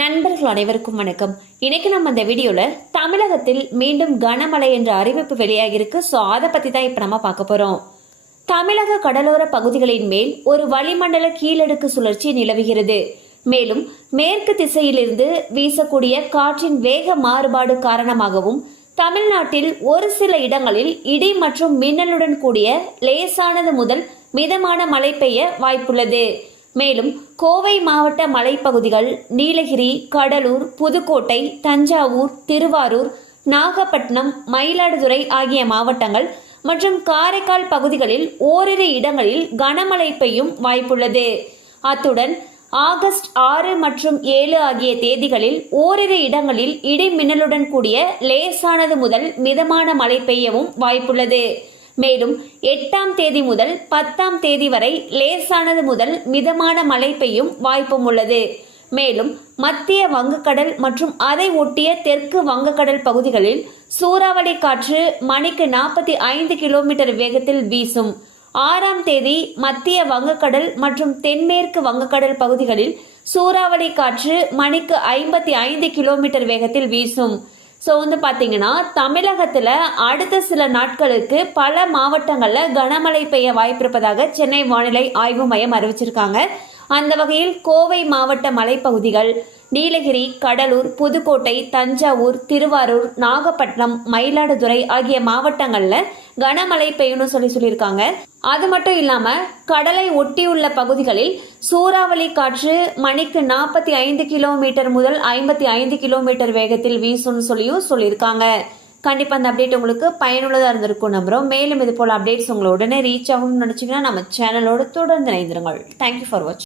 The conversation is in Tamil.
நண்பர்கள் அனைவருக்கும் வணக்கம். இன்னைக்கு நம்ம இந்த வீடியோல தமிழகத்தில் மீண்டும் கனமழை என்ற அறிவிப்பு வெளியாகிருக்கு. ஸோ அதை பத்தி தான் இப்ப நம்ம பார்க்க போறோம். தமிழக கடலோர பகுதிகளின் மேல் ஒரு வளிமண்டல கீழடுக்கு சுழற்சி நிலவுகிறது. மேலும் மேற்கு திசையிலிருந்து வீசக்கூடிய காற்றின் வேக மாறுபாடு காரணமாகவும் தமிழ்நாட்டில் ஒரு சில இடங்களில் இடி மற்றும் மின்னலுடன் கூடிய லேசானது முதல் மிதமான மழை பெய்ய வாய்ப்புள்ளது. மேலும் கோவை மாவட்ட மலைப்பகுதிகள், நீலகிரி, கடலூர், புதுக்கோட்டை, தஞ்சாவூர், திருவாரூர், நாகப்பட்டினம், மயிலாடுதுறை ஆகிய மாவட்டங்கள் மற்றும் காரைக்கால் பகுதிகளில் ஓரிரு இடங்களில் கனமழை பெய்யும் வாய்ப்புள்ளது. அத்துடன் ஆகஸ்ட் 6 மற்றும் 7 ஆகிய தேதிகளில் ஓரிரு இடங்களில் இடி மின்னலுடன் கூடிய லேசானது முதல் மிதமான மழை பெய்யவும் வாய்ப்புள்ளது. மேலும் 8ஆம் தேதி முதல் 10ஆம் தேதி வரை லேசானது முதல் மிதமான மழை பெய்யும் வாய்ப்பும் உள்ளது. மேலும் மத்திய வங்கக்கடல் மற்றும் அதை ஒட்டிய தெற்கு வங்கக்கடல் பகுதிகளில் சூறாவளி காற்று மணிக்கு 45 கிலோமீட்டர் வேகத்தில் வீசும். 6ஆம் தேதி மத்திய வங்கக்கடல் மற்றும் தென்மேற்கு வங்கக்கடல் பகுதிகளில் சூறாவளி காற்று மணிக்கு 55 கிலோமீட்டர் வேகத்தில் வீசும். ஸோ பார்த்தீங்கன்னா தமிழகத்தில் அடுத்த சில நாட்களுக்கு பல மாவட்டங்களில் கனமழை பெய்ய வாய்ப்பிருப்பதாக சென்னை வானிலை ஆய்வு மையம் அறிவிச்சிருக்காங்க. அந்த வகையில் கோவை மாவட்ட மலைப்பகுதிகள், நீலகிரி, கடலூர், புதுக்கோட்டை, தஞ்சாவூர், திருவாரூர், நாகப்பட்டினம், மயிலாடுதுறை ஆகிய மாவட்டங்களில் கனமழை பெய்யணும் சொல்லியிருக்காங்க. அது மட்டும் இல்லாம கடலை ஒட்டியுள்ள பகுதிகளில் சூறாவளி காற்று மணிக்கு 45 கிலோமீட்டர் முதல் 55 கிலோமீட்டர் வேகத்தில் வீசும்னு சொல்லியிருக்காங்க. கண்டிப்பா அந்த அப்டேட் உங்களுக்கு பயனுள்ளதா இருந்திருக்கும் நம்புறோம். மேலும் இது போல அப்டேட்ஸ் உங்களை உடனே ரீச் ஆகணும்னு நினைச்சீங்கன்னா நம்ம சேனலோட தொடர்ந்து இணைந்திருங்கள். தேங்க்யூ ஃபார் வாட்சிங்.